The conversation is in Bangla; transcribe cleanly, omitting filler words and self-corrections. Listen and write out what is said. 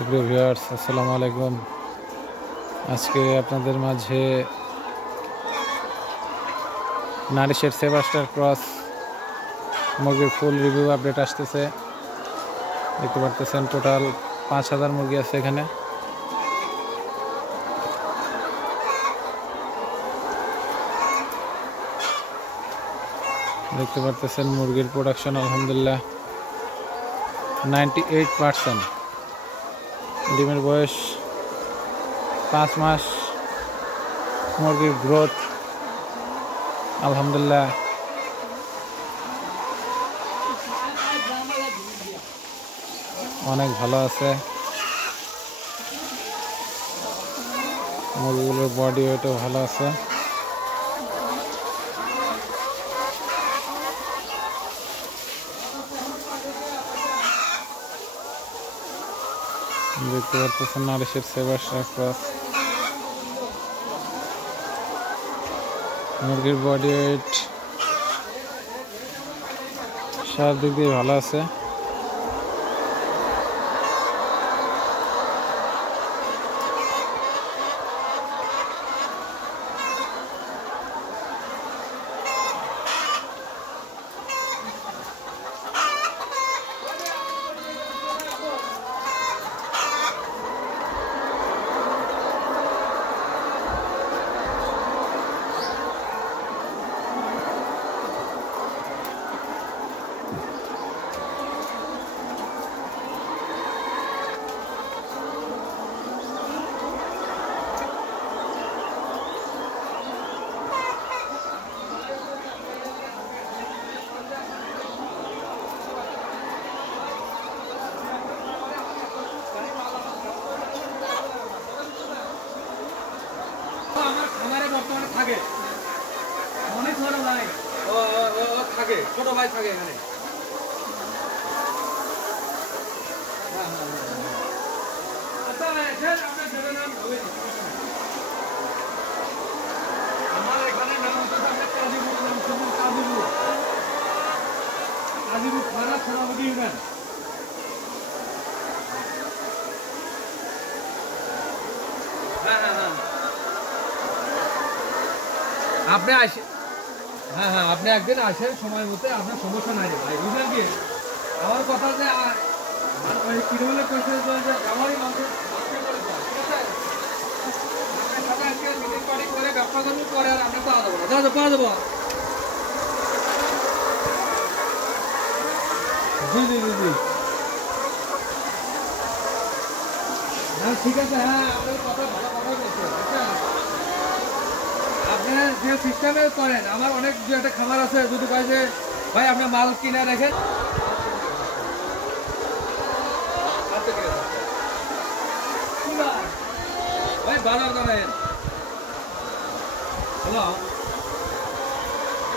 সুপ্রিয় ভিউয়ার্স, আসসালামু আলাইকুম। আজকে আপনাদের মাঝে নারিশের সেবাস্টার ক্রস মুরগির ফুল রিভিউ আপডেট আসতেছে। দেখতে পারতেছেন টোটাল 5000 মুরগি আছে এখানে। দেখতে পারতেছেন মুরগির প্রোডাকশন আলহামদুলিল্লাহ 98%। ডিমের বয়স 5 মাস। মুরগির গ্রোথ আলহামদুলিল্লাহ অনেক ভালো আছে। মুরগিগুলোর বডি ওয়েটও ভালো আছে। দেখতে পাচ্ছেন নারিশের সেবাস্টার ক্রস। মুরগির বডি ওয়েট সব দিক দিয়ে ভালো আছে। থাকে অনেক বড় ভাই ও থাকে ছোট ভাই থাকে এখানে। আচ্ছা এখানে আপনার ছেলের নাম হবে আমার এখানে নাম হচ্ছে আপনার কাজীপুর, নাম শুনুন কাজীপুর, কাজীপুর থানা সোনামুখী ইউনিয়ন। আপনি আসেন, হ্যাঁ আপনি একদিন আসেন সময় মতো, আপনার সমস্যা নাই ভাই, বুঝলেন কি? আমার কথা যে কিরমলে কইছে যে আমারই মানুষ করে ব্যবসা করবো, পরে আর আমরা পাওয়া যাবো না, পাওয়া যাবো। জি জি জি জি হ্যাঁ ঠিক আছে। হ্যাঁ আপনার কথা ভালো কথা বলছে। আচ্ছা আপনি যে সিস্টেমে করেন, আমার অনেক দু একটা খামার আছে, যদি ভাই যে ভাই আপনি মাল কিনে রেখেন ভাই ভালো জানেন। হ্যালো